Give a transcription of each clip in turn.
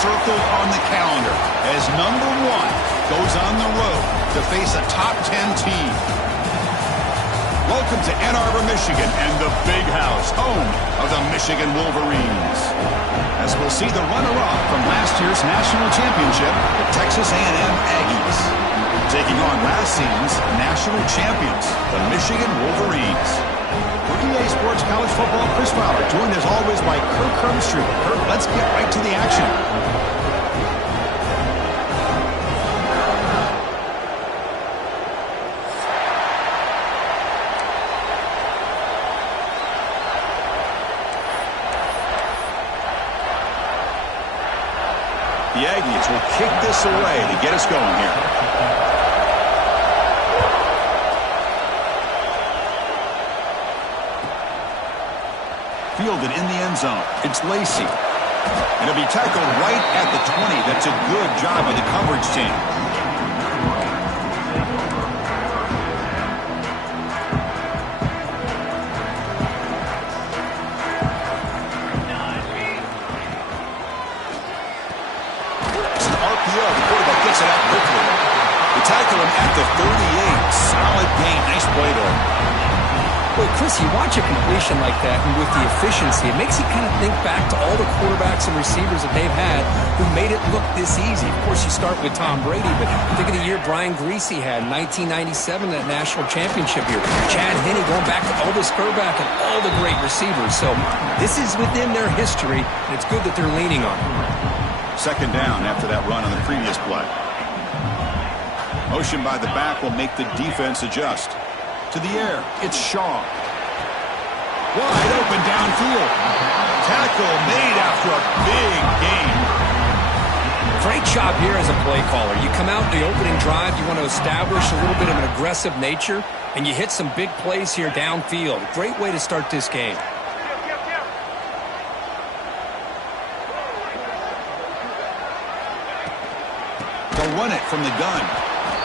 circled on the calendar as number 1 goes on the road to face a top 10 team. Welcome to Ann Arbor, Michigan, and the Big House, home of the Michigan Wolverines. As we'll see the runner-up from last year's national championship, the Texas A&M Aggies, taking on last season's national champions, the Michigan Wolverines. For EA Sports College Football, Chris Fowler, joined as always by Kirk Herbstreit. Kirk, let's get right to the action. The Aggies will kick this away to get us going here. Fielded in the end zone. It's Lacey. And it'll be tackled right at the 20. That's a good job of the coverage team. Gets it out quickly. They tackle him at the 38. Solid gain. Nice play there. Well, Chris, you watch a completion like that, and with the efficiency, it makes you kind of think back to all the quarterbacks and receivers that they've had who made it look this easy. Of course, you start with Tom Brady, but think of the year Brian Griese had in 1997, that national championship year. Chad Henne going back to Elvis Grbac and all the great receivers. So this is within their history, and it's good that they're leaning on it. Second down after that run on the previous play. Motion by the back will make the defense adjust. To the air, it's Shaw. Wide open downfield. Tackle made after a big gain. Great job here as a play caller. You come out in the opening drive, you want to establish a little bit of an aggressive nature, and you hit some big plays here downfield. Great way to start this game. Run it from the gun.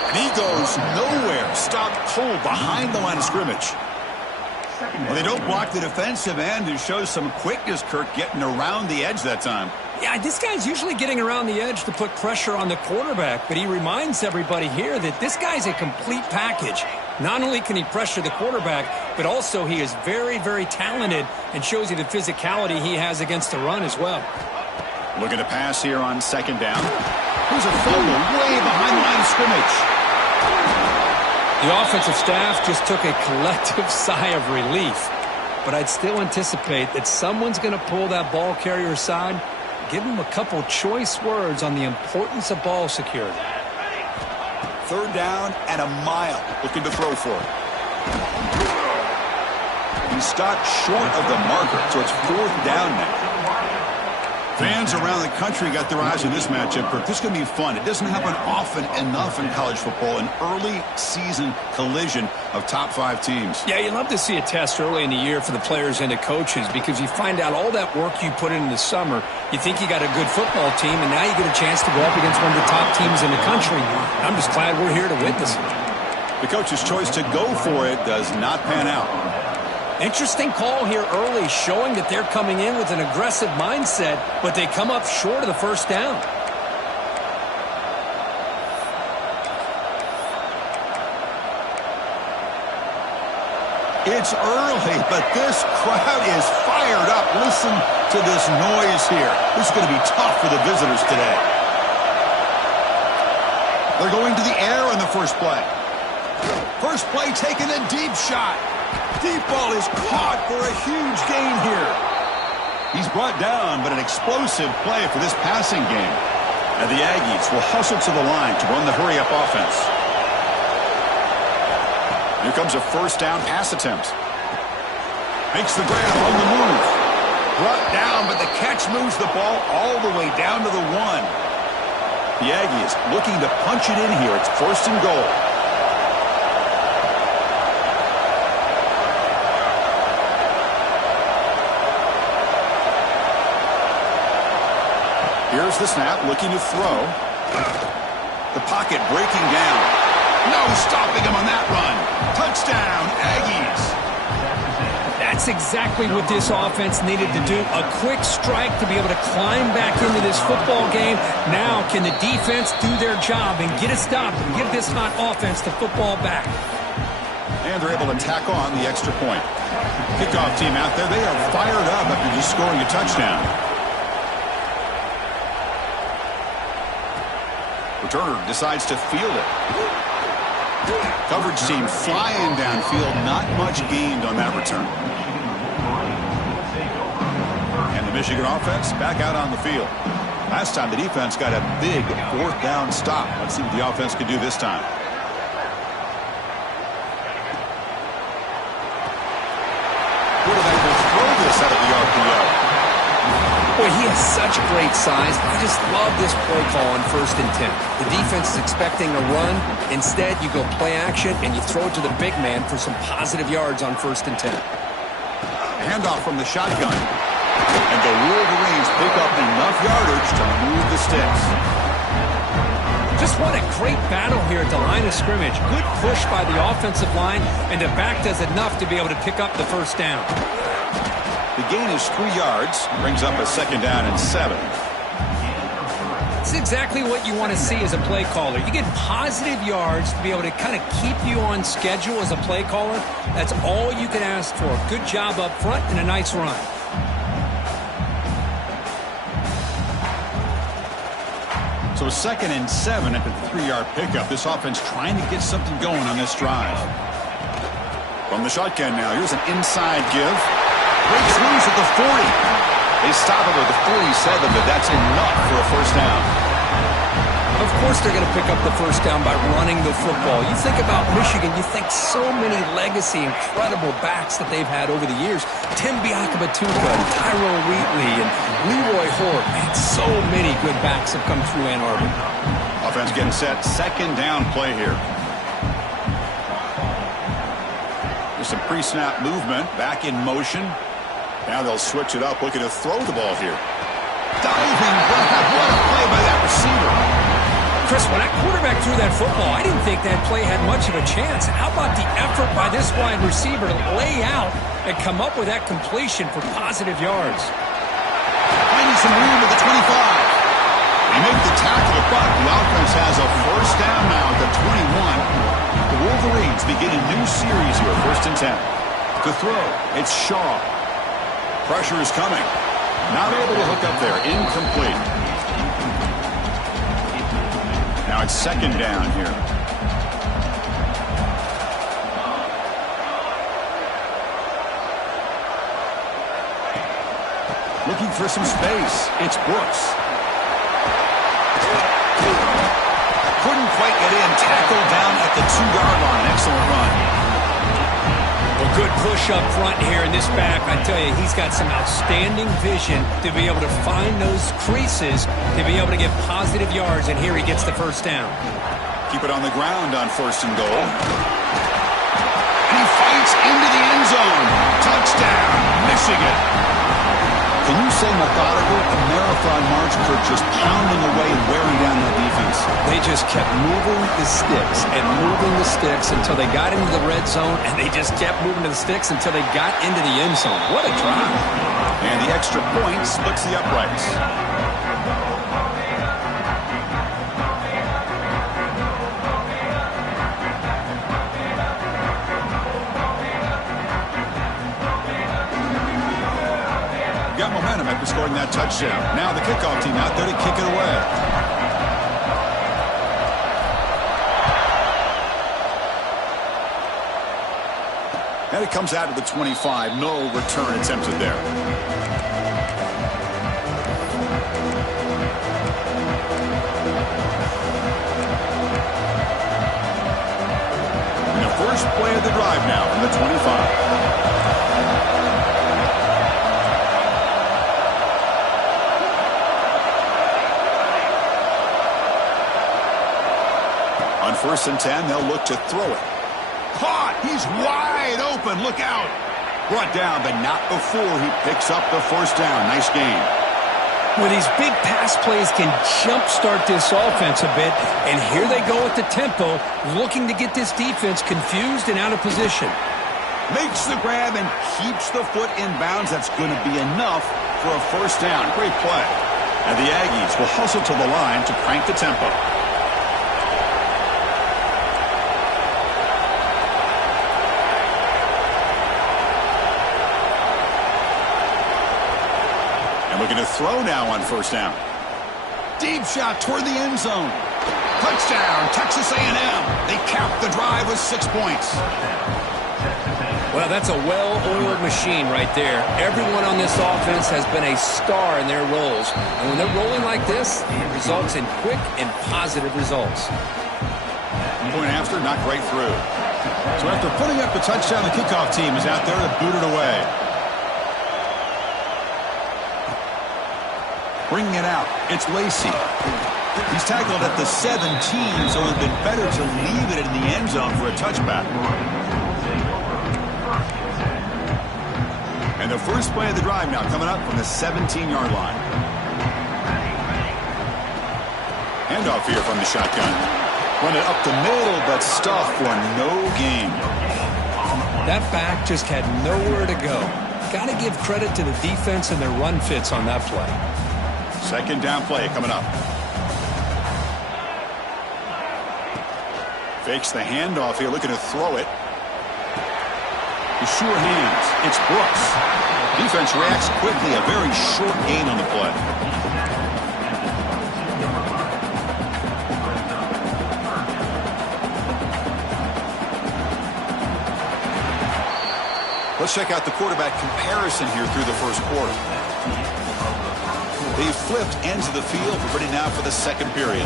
And he goes nowhere. Stopped cold behind the line of scrimmage. Well, they don't block the defensive end and shows some quickness, Kirk, getting around the edge that time. Yeah, this guy's usually getting around the edge to put pressure on the quarterback, but he reminds everybody here that this guy's a complete package. Not only can he pressure the quarterback, but also he is very, very talented and shows you the physicality he has against the run as well. Looking to pass here on second down. Here's a fumble way behind the line of scrimmage. The offensive staff just took a collective sigh of relief. But I'd still anticipate that someone's going to pull that ball carrier aside, give him a couple choice words on the importance of ball security. Third down and a mile. Looking to throw for it. He stopped short of the marker, so it's fourth down now. Fans around the country got their eyes on this matchup, Kirk. This is going to be fun. It doesn't happen often enough in college football, an early season collision of top 5 teams. Yeah, you love to see a test early in the year for the players and the coaches because you find out all that work you put in the summer. You think you got a good football team, and now you get a chance to go up against one of the top teams in the country. I'm just glad we're here to witness it. The coach's choice to go for it does not pan out. Interesting call here early, showing that they're coming in with an aggressive mindset, but they come up short of the first down. It's early, but this crowd is fired up. Listen to this noise here. This is going to be tough for the visitors today. They're going to the air on the first play. First play taking a deep shot. Deep ball is caught for a huge gain here. He's brought down, but an explosive play for this passing game. And the Aggies will hustle to the line to run the hurry-up offense. Here comes a first down pass attempt. Makes the grab on the move. Brought down, but the catch moves the ball all the way down to the 1. The Aggies looking to punch it in here. It's first and goal. Here's the snap, looking to throw. The pocket breaking down. No stopping him on that run. Touchdown, Aggies. That's exactly what this offense needed to do. A quick strike to be able to climb back into this football game. Now can the defense do their job and get a stop and give this hot offense the football back? And they're able to tack on the extra point. Kickoff team out there, they are fired up after just scoring a touchdown. Returner decides to field it. Coverage team flying downfield, not much gained on that return. And the Michigan offense back out on the field. Last time the defense got a big fourth down stop. Let's see what the offense can do this time. Quarterback will throw this out of the RPO. Boy, he has such great size. I just love this play call on 1st and 10. The defense is expecting a run. Instead, you go play action, and you throw it to the big man for some positive yards on 1st and 10. Handoff from the shotgun. And the Wolverines pick up enough yardage to move the sticks. Just what a great battle here at the line of scrimmage. Good push by the offensive line, and the back does enough to be able to pick up the first down. The gain is 3 yards, brings up a 2nd down and 7. It's exactly what you want to see as a play caller. You get positive yards to be able to kind of keep you on schedule as a play caller. That's all you can ask for. Good job up front and a nice run. So 2nd and 7 after the 3-yard pickup. This offense trying to get something going on this drive. From the shotgun now, here's an inside give. Breaks loose at the 40. They stop it at the 47, but that's enough for a first down. Of course they're going to pick up the first down by running the football. You think about Michigan, you think so many legacy, incredible backs that they've had over the years. Tim Biakabatuka, Tyrone Wheatley, and Leroy Hort. Man, so many good backs have come through Ann Arbor. Offense getting set. 2nd down play here. There's some pre-snap movement. Back in motion. Now they'll switch it up, looking to throw the ball here. Diving grab. What a play by that receiver. Chris, when that quarterback threw that football, I didn't think that play had much of a chance. How about the effort by this wide receiver to lay out and come up with that completion for positive yards? Finding some room at the 25. They make the tackle, but the offense has a first down now at the 21. The Wolverines begin a new series here, 1st and 10. To throw, it's Shaw. Pressure is coming. Not able to hook up there. Incomplete. Now it's 2nd down here. Looking for some space. It's Brooks. Couldn't quite get in. Tackled down at the 2-yard line. Excellent run. Well, good push up front here in this back. I tell you, he's got some outstanding vision to be able to find those creases, to be able to get positive yards, and here he gets the first down. Keep it on the ground on 1st and goal. And he fights into the end zone. Touchdown, Michigan. Can you say methodical? A marathon march, Kirk, just pounding away and wearing down that defense. They just kept moving the sticks and moving the sticks until they got into the red zone, and they just kept moving the sticks until they got into the end zone. What a drive. And the extra point splits the uprights. Got momentum after scoring that touchdown. Now the kickoff team out there to kick it away. And it comes out of the 25. No return attempted there. And the first play of the drive now from the 25. On 1st and 10, they'll look to throw it. Caught! He's wide open. Look out. Brought down, but not before he picks up the first down. Nice game. Well, these big pass plays can jumpstart this offense a bit, and here they go at the tempo, looking to get this defense confused and out of position. Makes the grab and keeps the foot in bounds. That's going to be enough for a first down. Great play. And the Aggies will hustle to the line to crank the tempo. And looking to throw now on first down. Deep shot toward the end zone. Touchdown, Texas A&M. They cap the drive with 6 points. Well, that's a well-oiled machine right there. Everyone on this offense has been a star in their roles. And when they're rolling like this, it results in quick and positive results. Point after, knocked right through. So after putting up the touchdown, the kickoff team is out there to boot it away. Bringing it out, it's Lacey. He's tackled at the 17, so it would have been better to leave it in the end zone for a touchback. And the first play of the drive now coming up from the 17-yard line. Handoff here from the shotgun. Run it up the middle, but stuff for no gain. That back just had nowhere to go. Got to give credit to the defense and their run fits on that play. Second down play coming up. Fakes the handoff here, looking to throw it. The sure hands. It's Brooks. Defense reacts quickly. A very short gain on the play. Let's check out the quarterback comparison here through the first quarter. They flipped ends of the field. We're ready now for the second period.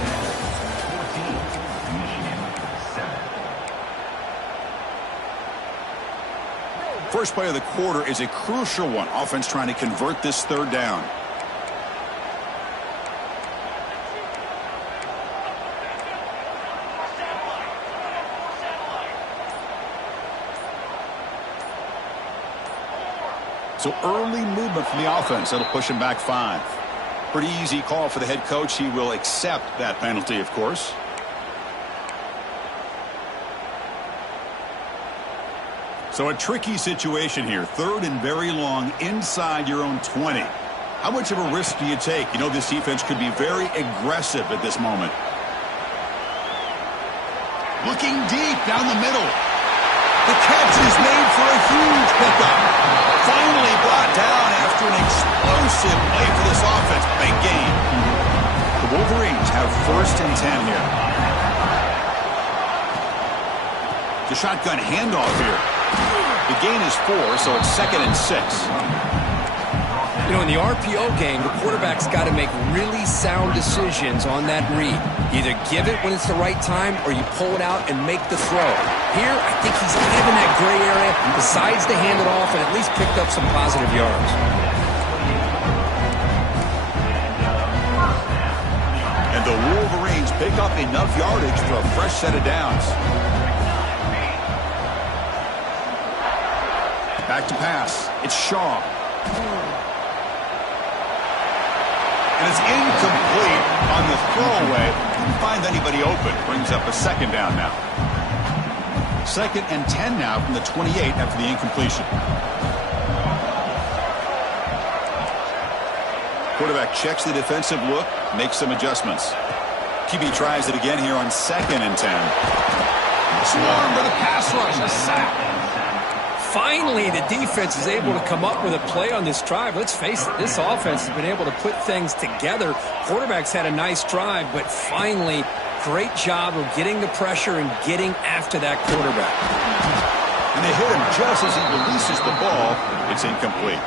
First play of the quarter is a crucial one. Offense trying to convert this third down. So early movement from the offense. That'll push him back 5. Pretty easy call for the head coach. He will accept that penalty, of course. So a tricky situation here. Third and very long inside your own 20. How much of a risk do you take? You know this defense could be very aggressive at this moment. Looking deep down the middle. The catch is made for a huge pickup. Finally brought down after an explosive play for this offense. Big game. The Wolverines have first and 10 here. The shotgun handoff here. The gain is 4, so it's second and 6. You know, in the RPO game, the quarterback's got to make really sound decisions on that read. Either give it when it's the right time or you pull it out and make the throw. Here, I think he's kind of in that gray area, decides to hand it off and at least picked up some positive yards. And the Wolverines pick up enough yardage for a fresh set of downs. Back to pass. It's Shaw. And it's incomplete on the throwaway. Didn't find anybody open. Brings up a second down now. Second and 10 now from the 28 after the incompletion. Quarterback checks the defensive look, makes some adjustments. QB tries it again here on second and 10. Swarm for the pass rush. A sack. Finally, the defense is able to come up with a play on this drive. Let's face it, this offense has been able to put things together. Quarterback's had a nice drive, but finally, great job of getting the pressure and getting after that quarterback. And they hit him just as he releases the ball. It's incomplete.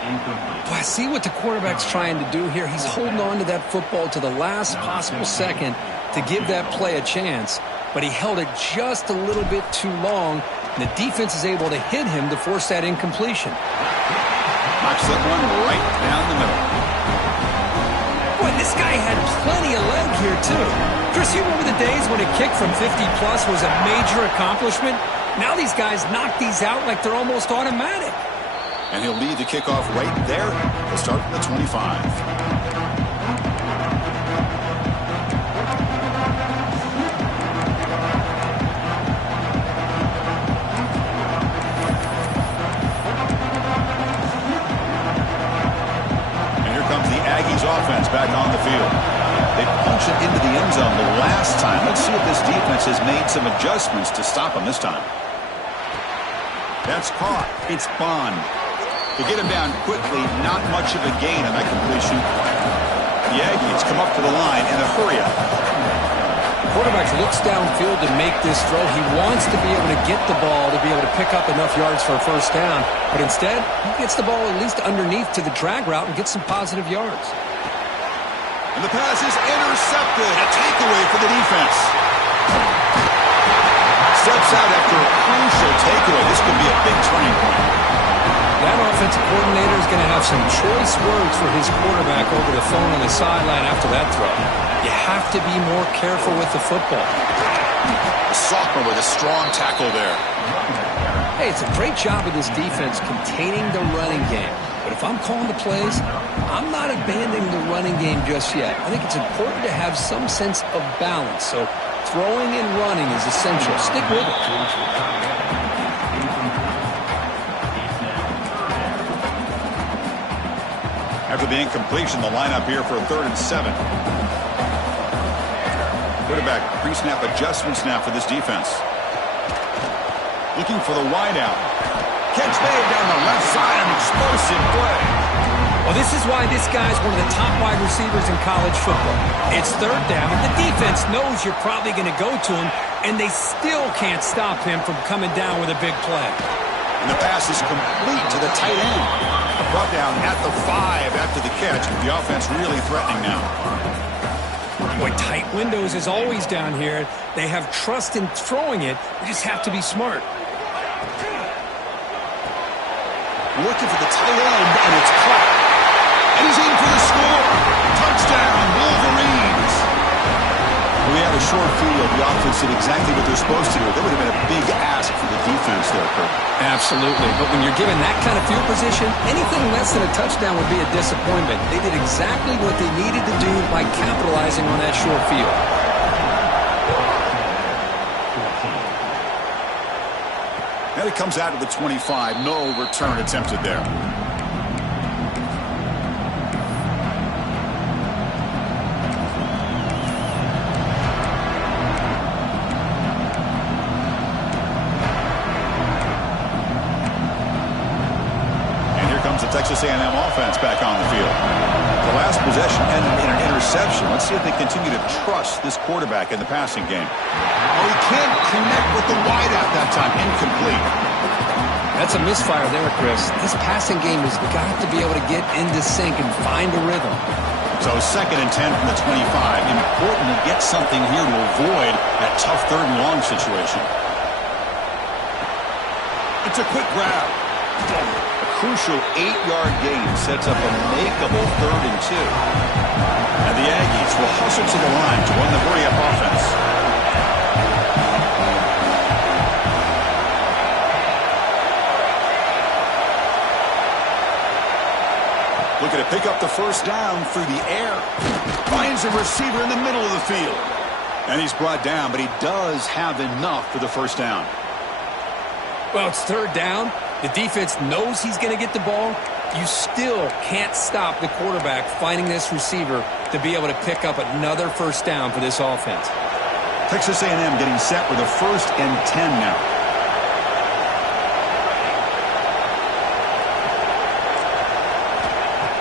Well, I see what the quarterback's trying to do here. He's holding on to that football to the last possible second to give that play a chance, but he held it just a little bit too long. The defense is able to hit him to force that incompletion. Knocks that one right down the middle. Boy, this guy had plenty of leg here, too. Chris, you remember the days when a kick from 50-plus was a major accomplishment? Now these guys knock these out like they're almost automatic. And he'll lead the kickoff right there. He'll start from the 25. into the end zone the last time. Let's see if this defense has made some adjustments to stop him this time. That's caught. It's Bond. To get him down quickly, not much of a gain on that completion. The Aggies come up to the line in a hurry-up. The quarterback looks downfield to make this throw. He wants to be able to get the ball to be able to pick up enough yards for a first down. But instead, he gets the ball at least underneath to the drag route and gets some positive yards. And the pass is intercepted. A takeaway for the defense. Steps out after a crucial takeaway. This could be a big turning point. That offensive coordinator is going to have some choice words for his quarterback over the phone on the sideline after that throw. You have to be more careful with the football. A sophomore with a strong tackle there. Hey, it's a great job of this defense containing the running game. But if I'm calling the plays, I'm not abandoning the running game just yet. I think it's important to have some sense of balance. So throwing and running is essential. Stick with it. After the incompletion, the lineup here for a 3rd and 7. Quarterback pre-snap adjustments now for this defense. Looking for the wideout. Catch made down the left side, an explosive play. Well, this is why this guy's one of the top wide receivers in college football. It's 3rd down. The defense knows you're probably going to go to him, and they still can't stop him from coming down with a big play. And the pass is complete to the tight end. Brought down at the 5 after the catch. The offense really threatening now. Boy, tight windows is always down here. They have trust in throwing it. They just have to be smart. Looking for the tight end, and it's caught. And he's in for the score. Touchdown, Wolverines. We had a short field. The offense did exactly what they're supposed to do. That would have been a big ask for the defense there, Kurt. Absolutely. But when you're given that kind of field position, anything less than a touchdown would be a disappointment. They did exactly what they needed to do by capitalizing on that short field. And it comes out of the 25. No return attempted there. Texas A&M offense back on the field. The last possession ended in an interception. Let's see if they continue to trust this quarterback in the passing game. Oh, he can't connect with the wideout that time. Incomplete. That's a misfire there, Chris. This passing game has got to be able to get into sync and find a rhythm. So 2nd and 10 from the 25. Important to get something here to avoid that tough 3rd and long situation. It's a quick grab. Crucial 8-yard gain sets up a makeable 3rd and 2. And the Aggies will hustle to the line to run the hurry-up offense. Looking to pick up the first down through the air. Finds a receiver in the middle of the field. And he's brought down, but he does have enough for the first down. Well, it's 3rd down. The defense knows he's going to get the ball. You still can't stop the quarterback finding this receiver to be able to pick up another first down for this offense. Texas A&M getting set with a 1st and 10 now.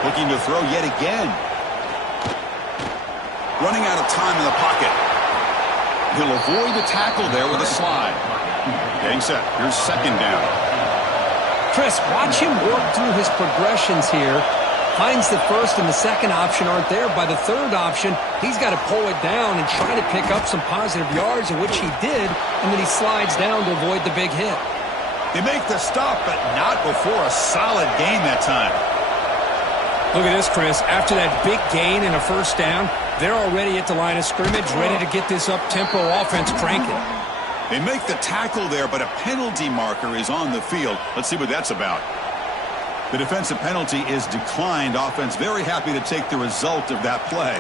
Looking to throw yet again. Running out of time in the pocket. He'll avoid the tackle there with a slide. Getting set. Here's 2nd down. Chris, watch him work through his progressions here. Finds the 1st and the 2nd option aren't there. By the 3rd option, he's got to pull it down and try to pick up some positive yards, in which he did, and then he slides down to avoid the big hit. They make the stop, but not before a solid gain that time. Look at this, Chris. After that big gain and a first down, they're already at the line of scrimmage, ready to get this up-tempo offense cranking. They make the tackle there, but a penalty marker is on the field. Let's see what that's about. The defensive penalty is declined. Offense very happy to take the result of that play.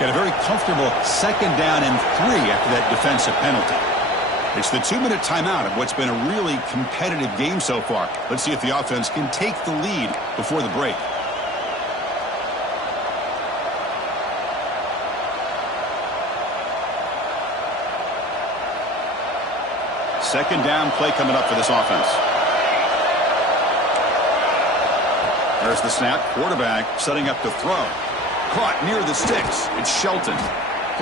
Got a very comfortable 2nd down and 3 after that defensive penalty. It's the 2-minute timeout of what's been a really competitive game so far. Let's see if the offense can take the lead before the break. second down play coming up for this offense. There's the snap. Quarterback setting up to throw. Caught near the sticks. It's Shelton.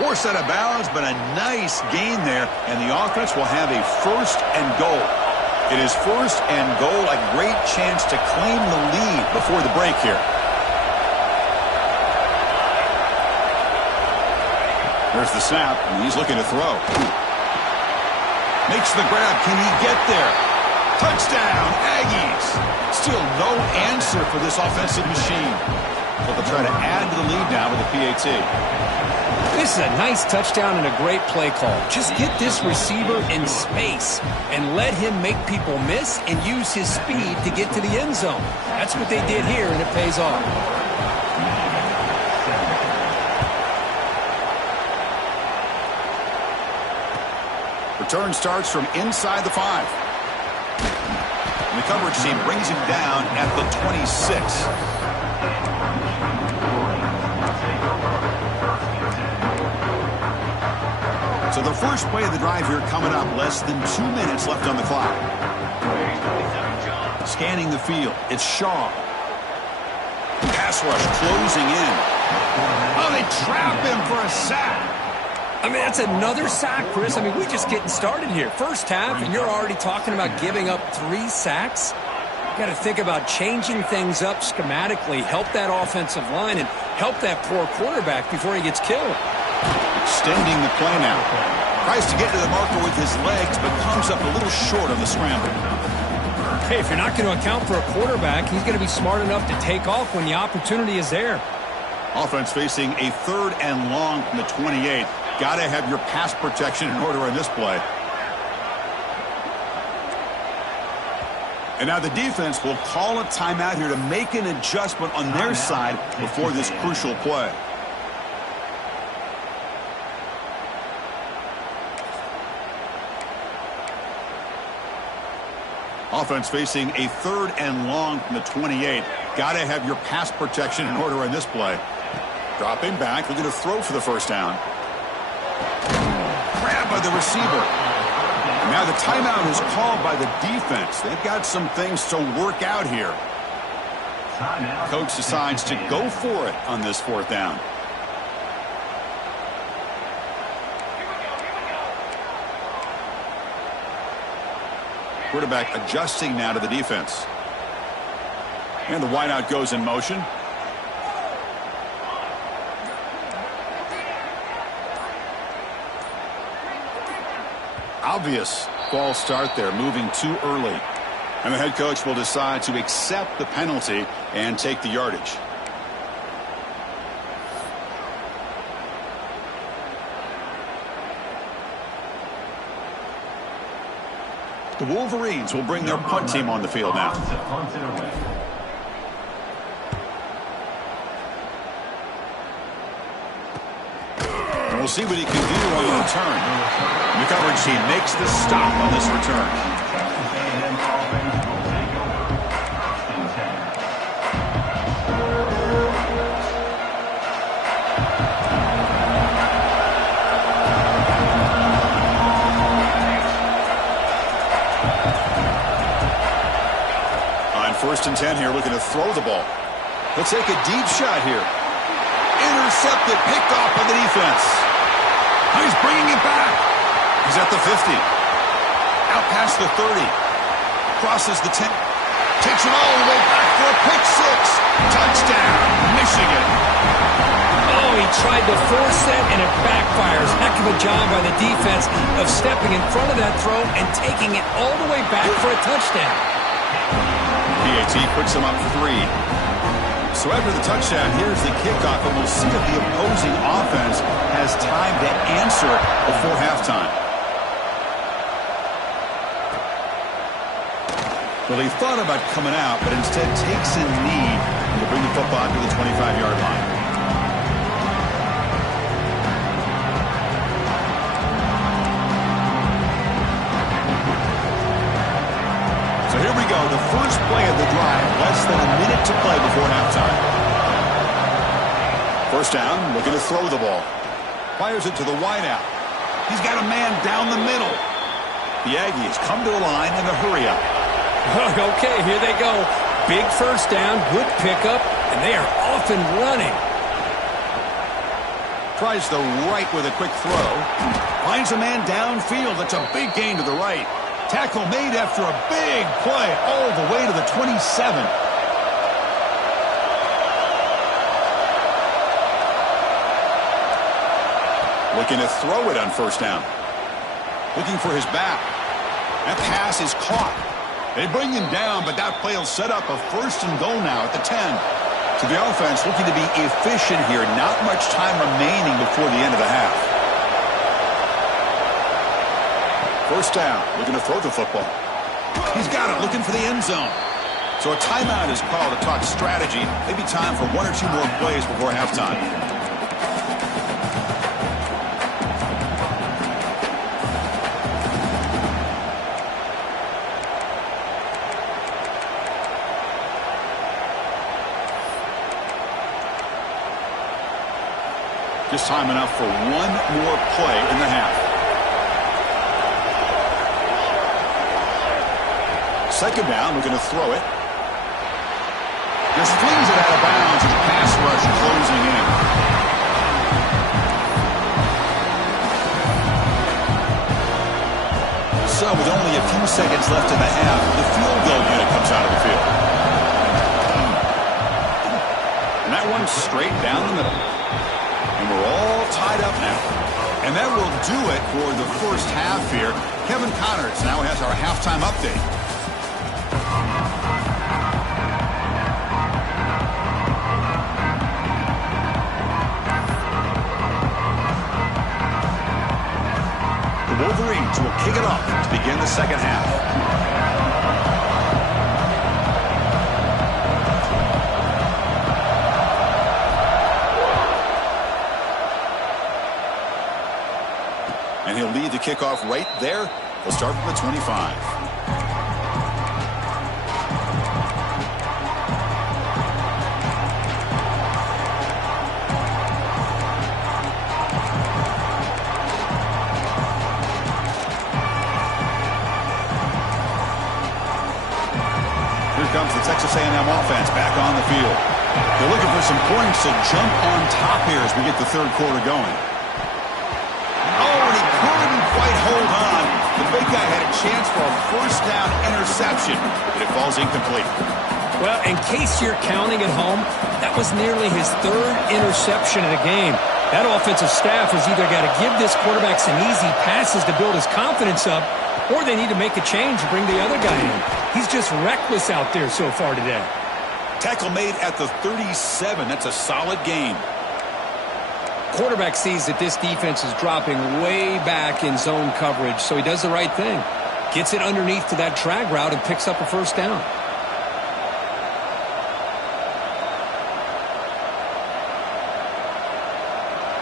Forced out of bounds, but a nice gain there, and the offense will have a first and goal. It is first and goal, a great chance to claim the lead before the break here. There's the snap, and he's looking to throw. Makes the grab. Can he get there? Touchdown, Aggies. Still no answer for this offensive machine. But they'll try to add to the lead now with a PAT. This is a nice touchdown and a great play call. Just get this receiver in space and let him make people miss and use his speed to get to the end zone. That's what they did here, and it pays off. Return starts from inside the 5. And the coverage team brings him down at the 26. So the first play of the drive here coming up, less than 2 minutes left on the clock. Scanning the field, it's Shaw. Pass rush closing in. Oh, they trap him for a sack. I mean, that's another sack, Chris. I mean, we're just getting started here. First half, and you're already talking about giving up 3 sacks. You got to think about changing things up schematically, help that offensive line, and help that poor quarterback before he gets killed. Extending the play now. Tries to get to the marker with his legs, but comes up a little short on the scramble. Hey, if you're not going to account for a quarterback, he's going to be smart enough to take off when the opportunity is there. Offense facing a 3rd and long from the 28. Got to have your pass protection in order in this play. And now the defense will call a timeout here to make an adjustment on their side before this crucial play. Offense facing a 3rd and long from the 28. Got to have your pass protection in order in this play. Dropping back, looking to throw for the first down. Grab by the receiver. Now the timeout is called by the defense. They've got some things to work out here. Coach decides to go for it on this 4th down. Quarterback adjusting now to the defense. And the wideout goes in motion. Obvious false start there, moving too early. And the head coach will decide to accept the penalty and take the yardage. The Wolverines will bring their punt team on the field now. And we'll see what he can do on the return. The coverage team makes the stop on this return. On 1st and 10 here, looking to throw the ball. He'll take a deep shot here. Intercepted, picked off by the defense. He's bringing it back. He's at the 50. Out past the 30. Crosses the 10. Takes it all the way back for a pick 6. Touchdown, Michigan. Oh, he tried to force that, and it backfires. Heck of a job by the defense of stepping in front of that throw and taking it all the way back for a touchdown. PAT puts him up 3. So after the touchdown, here's the kickoff, and we'll see if the opposing offense has time to answer before halftime. Well, he thought about coming out, but instead takes a knee to bring the football to the 25-yard line. So here we go, the first play of the drive, less than a minute to play before halftime. First down, looking to throw the ball. Fires it to the wideout. He's got a man down the middle. The Aggies come to the line in the hurry-up. Okay, here they go. Big first down, good pickup, and they are off and running. Tries the right with a quick throw. Finds a man downfield. That's a big gain to the right. Tackle made after a big play all the way to the 27. Looking to throw it on first down. Looking for his back. That pass is caught. They bring him down, but that play will set up a first and goal now at the 10. So the offense looking to be efficient here. Not much time remaining before the end of the half. First down, looking to throw the football. He's got it, looking for the end zone. So a timeout is called to talk strategy. Maybe time for one or two more plays before halftime. Just time enough for one more play in the half. Second down, looking to throw it. Just flings it out of bounds as pass rush closing in. So with only a few seconds left in the half, the field goal unit comes out of the field. And that one's straight down the middle. And we're all tied up now. And that will do it for the first half here. Kevin Connors now has our halftime update. The Wolverines will kick it off to begin the second half. And he'll lead the kickoff right there. He'll start from the 25. Here comes the Texas A&M offense back on the field. They're looking for some points to jump on top here as we get the third quarter going. Hold on. The big guy had a chance for a first down interception, but it falls incomplete. Well, in case you're counting at home, that was nearly his third interception in a game. That offensive staff has either got to give this quarterback some easy passes to build his confidence up, or they need to make a change and bring the other guy in. He's just reckless out there so far today. Tackle made at the 37. That's a solid gain. Quarterback sees that this defense is dropping way back in zone coverage, so he does the right thing. Gets it underneath to that drag route and picks up a first down.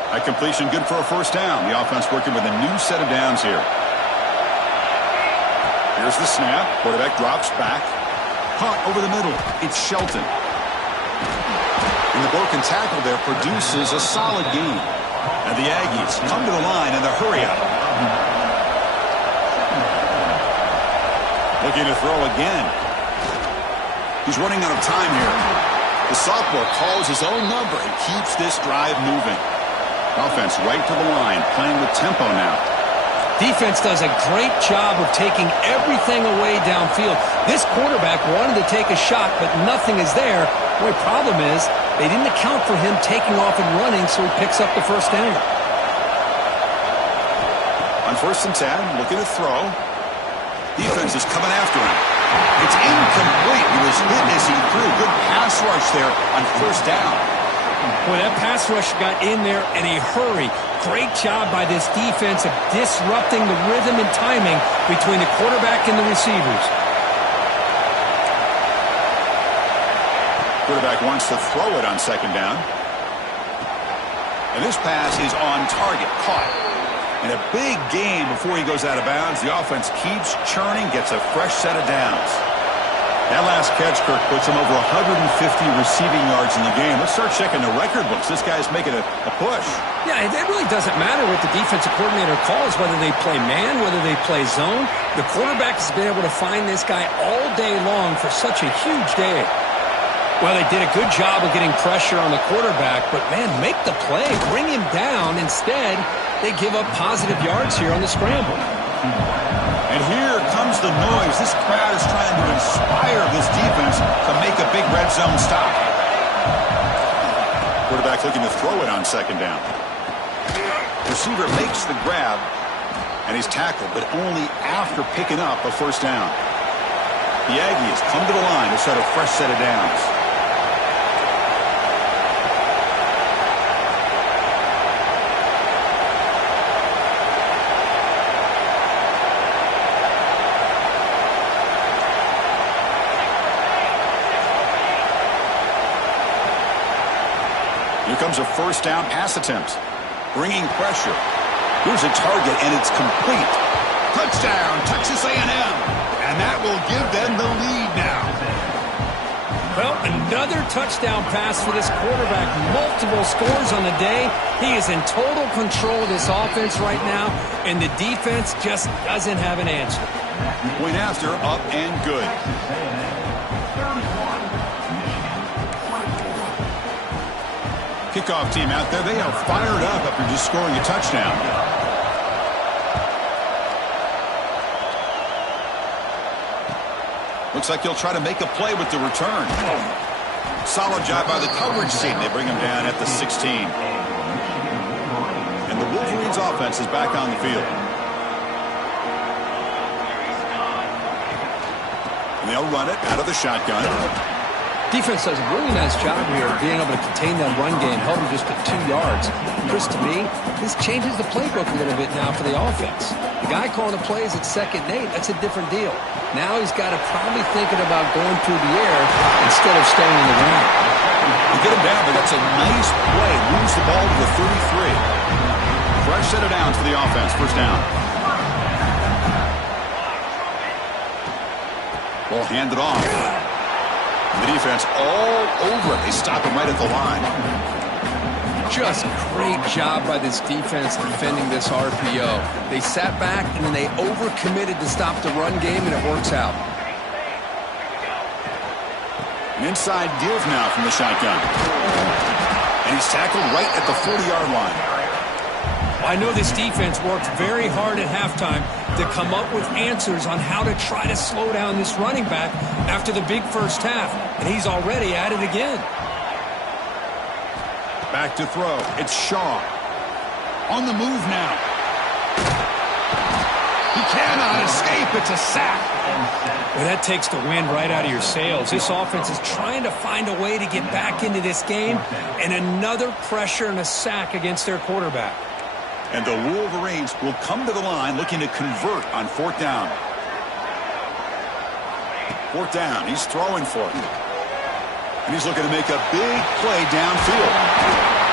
That completion good for a first down. The offense working with a new set of downs here. Here's the snap. Quarterback drops back. Caught over the middle. It's Shelton. And the broken tackle there produces a solid gain. And the Aggies come to the line in the hurry-up. Looking to throw again. He's running out of time here. The sophomore calls his own number and keeps this drive moving. Offense right to the line, playing with tempo now. Defense does a great job of taking everything away downfield. This quarterback wanted to take a shot, but nothing is there. The only problem is they didn't account for him taking off and running, so he picks up the first down. On 1st and 10, looking to throw. Defense is coming after him. It's incomplete. He was hit as he threw. Good pass rush there on 1st down. Boy, that pass rush got in there in a hurry. Great job by this defense of disrupting the rhythm and timing between the quarterback and the receivers. Quarterback wants to throw it on 2nd down. And this pass is on target, caught. And a big gain before he goes out of bounds. The offense keeps churning, gets a fresh set of downs. That last catch, Kirk, puts him over 150 receiving yards in the game. Let's start checking the record books. This guy's making a push. Yeah, it really doesn't matter what the defensive coordinator calls, whether they play man, whether they play zone. The quarterback has been able to find this guy all day long for such a huge day. Well, they did a good job of getting pressure on the quarterback, but, man, make the play. Bring him down. Instead, they give up positive yards here on the scramble. And here comes the noise. This crowd is trying to inspire this defense to make a big red zone stop. Quarterback looking to throw it on second down. Receiver makes the grab, and he's tackled, but only after picking up a first down. The Aggies come to the line to start a fresh set of downs. Here comes a first down pass attempt. Bringing pressure. Here's a target, and it's complete. Touchdown, Texas A&M. And that will give them the lead now. Well, another touchdown pass for this quarterback. Multiple scores on the day. He is in total control of this offense right now, and the defense just doesn't have an answer. Point after, up and good. Kickoff team out there, they are fired up after just scoring a touchdown. Looks like he'll try to make a play with the return. Solid job by the coverage team. They bring him down at the 16. And the Wolverines offense is back on the field. And they'll run it out of the shotgun. Defense does a really nice job here of being able to contain that run game, held him just to 2 yards. Chris, to me, this changes the playbook a little bit now for the offense. The guy calling the plays at 2nd and 8, that's a different deal. Now he's got to probably thinking about going through the air instead of staying in the ground. You get him down, but that's a nice play. Moves the ball to the 33. Fresh set of downs for the offense. First down. Ball handed off. The defense all over it. They stop him right at the line. Just great job by this defense defending this RPO. They sat back, and then they overcommitted to stop the run game, and it works out. An inside give now from the shotgun. And he's tackled right at the 40-yard line. I know this defense worked very hard at halftime to come up with answers on how to try to slow down this running back after the big first half, and he's already at it again. Back to throw. It's Shaw. On the move now. He cannot escape. It's a sack. Well, that takes the wind right out of your sails. This offense is trying to find a way to get back into this game, and another pressure and a sack against their quarterback. And the Wolverines will come to the line looking to convert on 4th down. 4th down. He's throwing for it. And he's looking to make a big play downfield.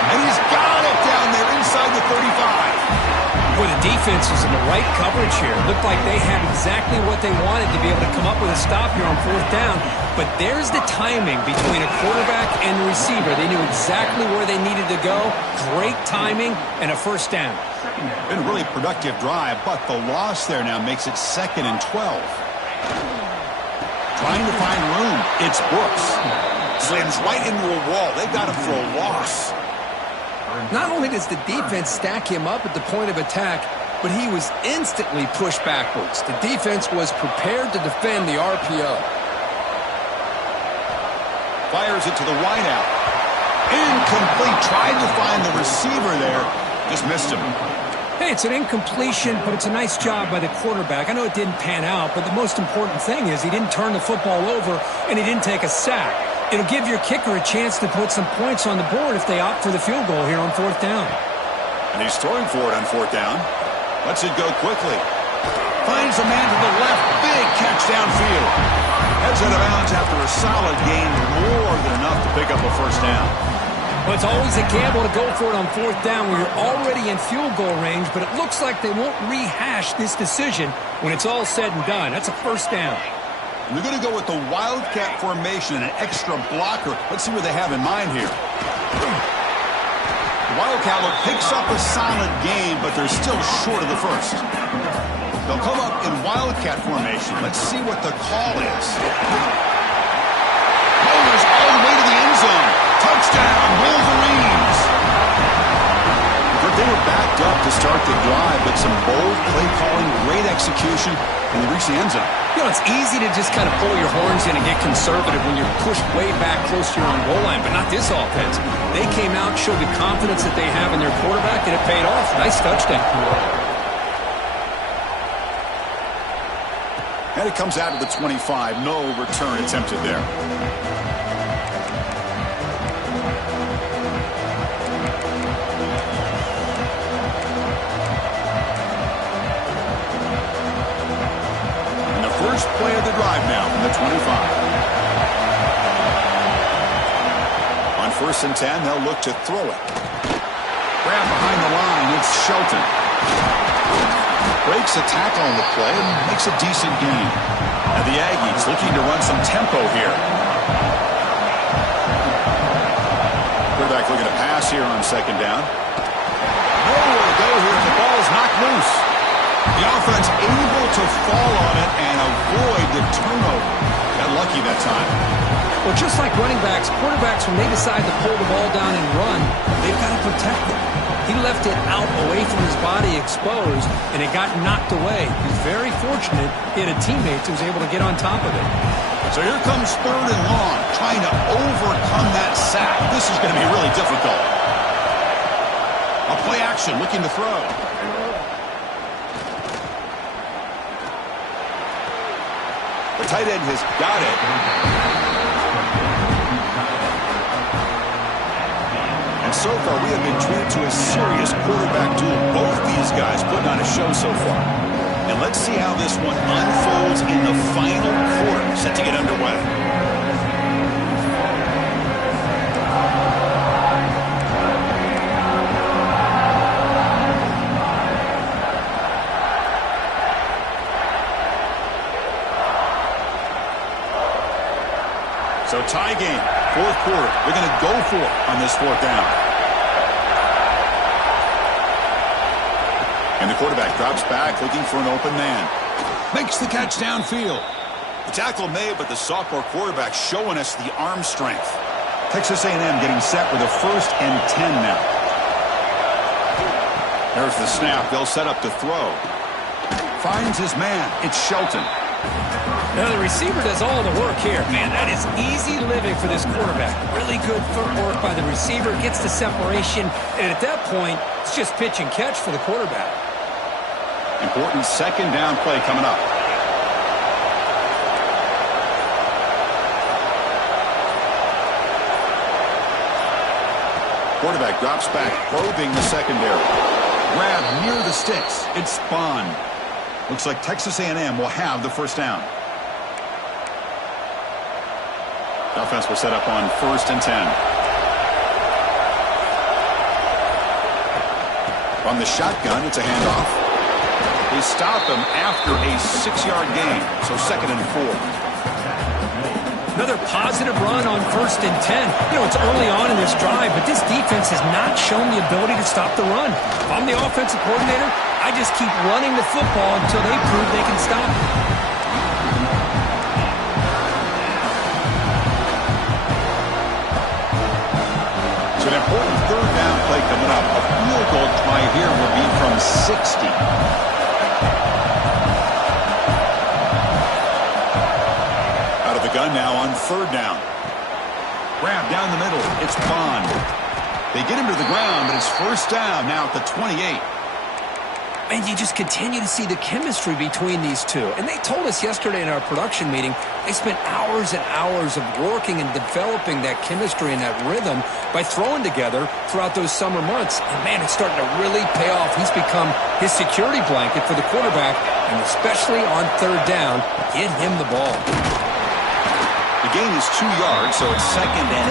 And he's got it down there inside the 35. Boy, the defense is in the right coverage here. Looked like they had exactly what they wanted to be able to come up with a stop here on 4th down. But there's the timing between a quarterback and the receiver. They knew exactly where they needed to go. Great timing and a first down. Been a really productive drive, but the loss there now makes it 2nd and 12. Trying to find room. It's Brooks. Slams right into a wall. They've got him for a loss. Not only does the defense stack him up at the point of attack, but he was instantly pushed backwards. The defense was prepared to defend the RPO. Fires it to the wideout. Incomplete. Tried to find the receiver there. Just missed him. Hey, it's an incompletion, but it's a nice job by the quarterback. I know it didn't pan out, but the most important thing is he didn't turn the football over and he didn't take a sack. It'll give your kicker a chance to put some points on the board if they opt for the field goal here on 4th down. And he's throwing for it on 4th down. Lets it go quickly. Finds a man to the left. Big catch downfield. Heads out of bounds after a solid gain. More than enough to pick up a first down. Well, it's always a gamble to go for it on 4th down where you're already in field goal range, but it looks like they won't rehash this decision when it's all said and done. That's a first down. They're going to go with the Wildcat formation and an extra blocker. Let's see what they have in mind here. The Wildcat look picks up a solid game, but they're still short of the first. They'll come up in Wildcat formation. Let's see what the call is. Bowlers all the way to the end zone. Touchdown, Wolverines. But they were backed up to start the drive, but some bold play calling, great execution, and they reached the end zone. You know, it's easy to just kind of pull your horns in and get conservative when you're pushed way back close to your own goal line, but not this offense. They came out, showed the confidence that they have in their quarterback, and it paid off. Nice touchdown. And it comes out of the 25. No return attempted there. And the first play of the drive now from the 25. On 1st and 10, they'll look to throw it. Grab behind the line. It's Shelton. Breaks a tackle on the play and makes a decent gain. Now the Aggies looking to run some tempo here. Quarterback looking to pass here on 2nd down. Nowhere to go here. The ball's knocked loose. The offense able to fall on it and avoid the turnover. Got lucky that time. Well, just like running backs, quarterbacks, when they decide to pull the ball down and run, they've got to protect it. He left it out away from his body exposed, and it got knocked away. He's very fortunate he had a teammate who was able to get on top of it. So here comes 3rd and long, trying to overcome that sack. This is going to be really difficult. A play action, looking to throw. The tight end has got it. So far, we have been treated to a serious quarterback duel. Both these guys putting on a show so far. And let's see how this one unfolds in the final quarter, set to get underway. So tie game, 4th quarter. They're going to go for it on this 4th down. And the quarterback drops back, looking for an open man. Makes the catch downfield. The tackle made, but the sophomore quarterback showing us the arm strength. Texas A&M getting set with a 1st and 10 now. There's the snap. They'll set up to throw. Finds his man. It's Shelton. Now the receiver does all the work here. Man, that is easy living for this quarterback. Really good footwork by the receiver. Gets the separation. And at that point, it's just pitch and catch for the quarterback. Important 2nd down play coming up. Quarterback drops back, probing the secondary. Grab near the sticks. It's Spahn. Looks like Texas A&M will have the 1st down. The offense will set up on 1st and 10. From the shotgun, it's a handoff. They stop him after a 6-yard gain, so 2nd and 4. Another positive run on 1st and 10. You know, it's early on in this drive, but this defense has not shown the ability to stop the run. If I'm the offensive coordinator, I just keep running the football until they prove they can stop it. So an important 3rd down play coming up. A field goal try here will be from 60. Out of the gun now on 3rd down. Grab down the middle. It's Bond. They get him to the ground, but it's 1st down now at the 28. And you just continue to see the chemistry between these two. And they told us yesterday in our production meeting, they spent hours and hours of working and developing that chemistry and that rhythm by throwing together throughout those summer months. And, man, it's starting to really pay off. He's become his security blanket for the quarterback, and especially on 3rd down, get him the ball. The gain is 2 yards, so it's 2nd and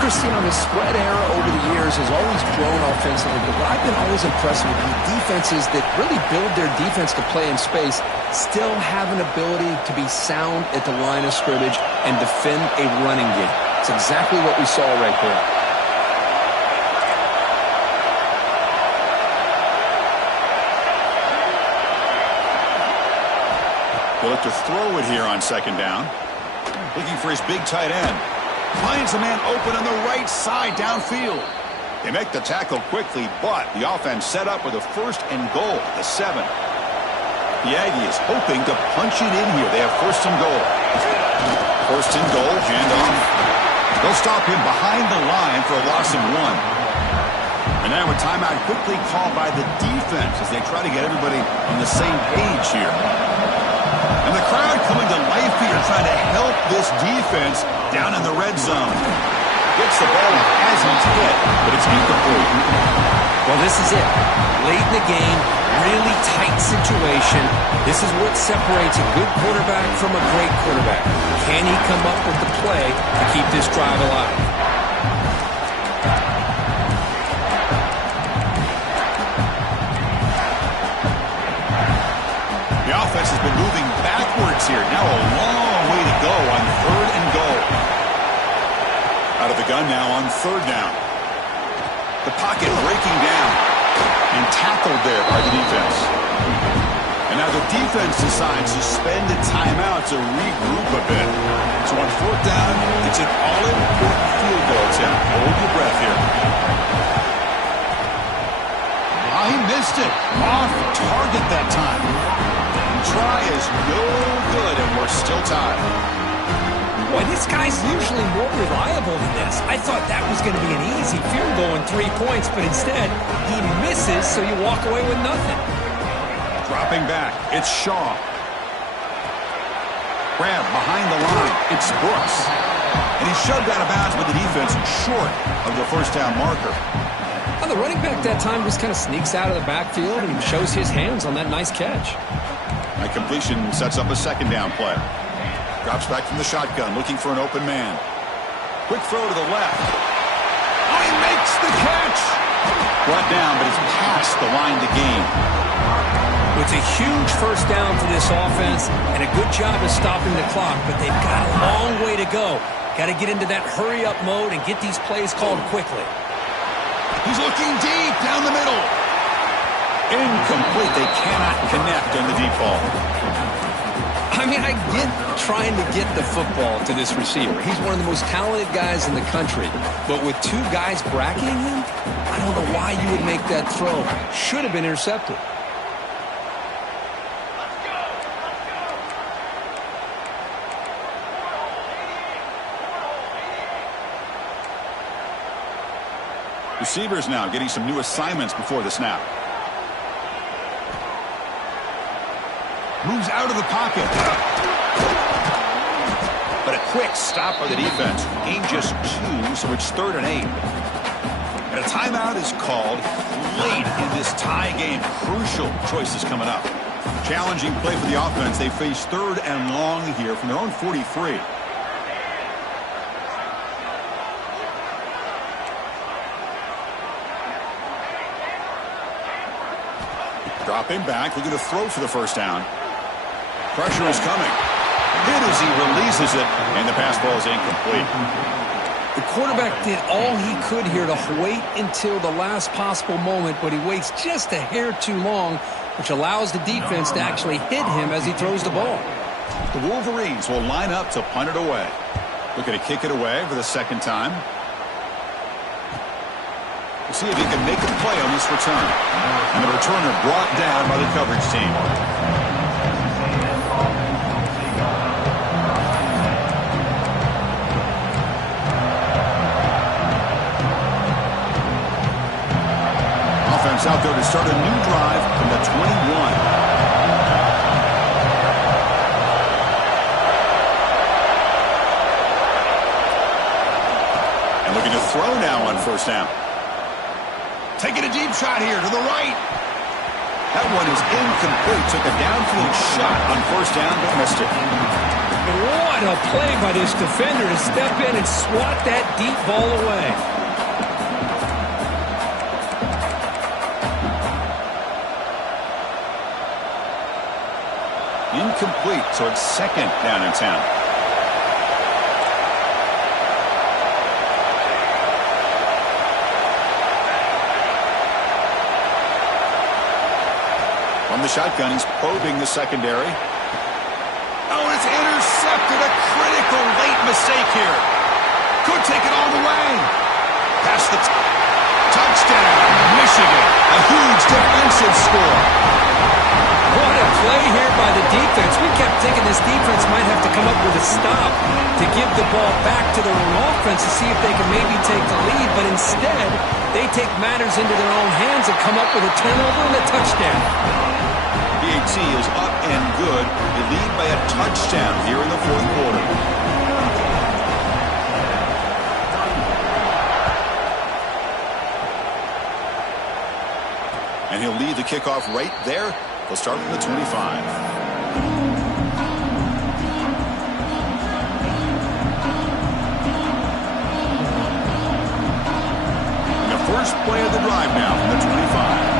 8. Christine, on the spread era over the years has always grown offensively, but what I've been always impressed with the defenses that really build their defense to play in space still have an ability to be sound at the line of scrimmage and defend a running game. It's exactly what we saw right there. He'll look to throw it here on second down. Looking for his big tight end. Finds a man open on the right side downfield. They make the tackle quickly, but the offense set up with a 1st and goal at the 7. The Aggies hoping to punch it in here. They have 1st and goal. 1st and goal, handoff. They'll stop him behind the line for a loss of 1. And now a timeout quickly called by the defense as they try to get everybody on the same page here. And the crowd coming to life here, trying to help this defense down in the red zone. Gets the ball as he's hit, but it's incomplete. Well, this is it. Late in the game, really tight situation. This is what separates a good quarterback from a great quarterback. Can he come up with the play to keep this drive alive? The offense has been moving backwards here. Now a long way to go on 3rd and goal. Out of the gun now on 3rd down. The pocket breaking down and tackled there by the defense. And now the defense decides to spend a timeout to regroup a bit. So on 4th down, it's an all-important field goal attempt. Hold your breath here. Oh, he missed it. Off target that time. Try is no good, and we're still tied. Boy, this guy's usually more reliable than this. I thought that was going to be an easy field goal and 3 points, but instead, he misses, so you walk away with nothing. Dropping back, it's Shaw. Grab behind the line, it's Brooks. And he's shoved out of bounds by the defense short of the 1st down marker. Well, the running back that time just kind of sneaks out of the backfield and shows his hands on that nice catch. That completion sets up a 2nd down play. Drops back from the shotgun, looking for an open man. Quick throw to the left. Oh, he makes the catch! Brought down, but it's past the line to gain. It's a huge 1st down for this offense, and a good job of stopping the clock, but they've got a long way to go. Got to get into that hurry-up mode and get these plays called quickly. He's looking deep down the middle. Incomplete. They cannot connect on the deep ball. I mean, I get trying to get the football to this receiver. He's one of the most talented guys in the country. But with 2 guys bracketing him, I don't know why you would make that throw. Should have been intercepted. Receivers now getting some new assignments before the snap. Moves out of the pocket. But a quick stop by the defense. Gain just 2, so it's 3rd and 8. And a timeout is called late in this tie game. Crucial choices coming up. Challenging play for the offense. They face 3rd and long here from their own 43. Dropping back, looking to throw for the 1st down. Pressure is coming. Hit as he releases it, and the pass ball is incomplete. The quarterback did all he could here to wait until the last possible moment, but he waits just a hair too long, which allows the defense to actually hit him as he throws the ball. The Wolverines will line up to punt it away. Looking to kick it away for the 2nd time. We'll see if he can make a play on this return. And the returner brought down by the coverage team. Offense out there to start a new drive from the 21. And looking to throw now on 1st down. Taking a deep shot here to the right. That one is incomplete. Took a downfield shot on 1st down, but missed it. What What a play by this defender to step in and swat that deep ball away. Incomplete, so it's second down and 10. From the shotgun, he's probing the secondary. Oh, it's intercepted. A critical late mistake here. Could take it all the way. Past the touchdown, Michigan. A huge defensive score. What a play here by the defense. We kept thinking this defense might have to come up with a stop to give the ball back to their own offense to see if they can maybe take the lead. But instead, they take matters into their own hands and come up with a turnover and a touchdown. PAT is up and good. They lead by a touchdown here in the fourth quarter. And he'll lead the kickoff right there. They'll start from the 25. And the first play of the drive now from the 25.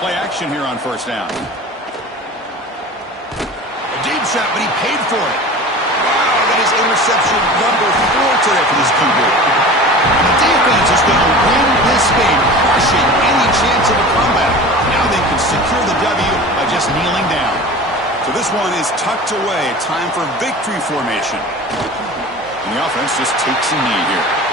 Play action here on first down. A deep shot, but he paid for it. Wow, that is interception number 4 today for this QB. And the defense is going to win this game, crushing any chance of a comeback. Now they can secure the W by just kneeling down. So this one is tucked away. Time for victory formation. And the offense just takes a knee here.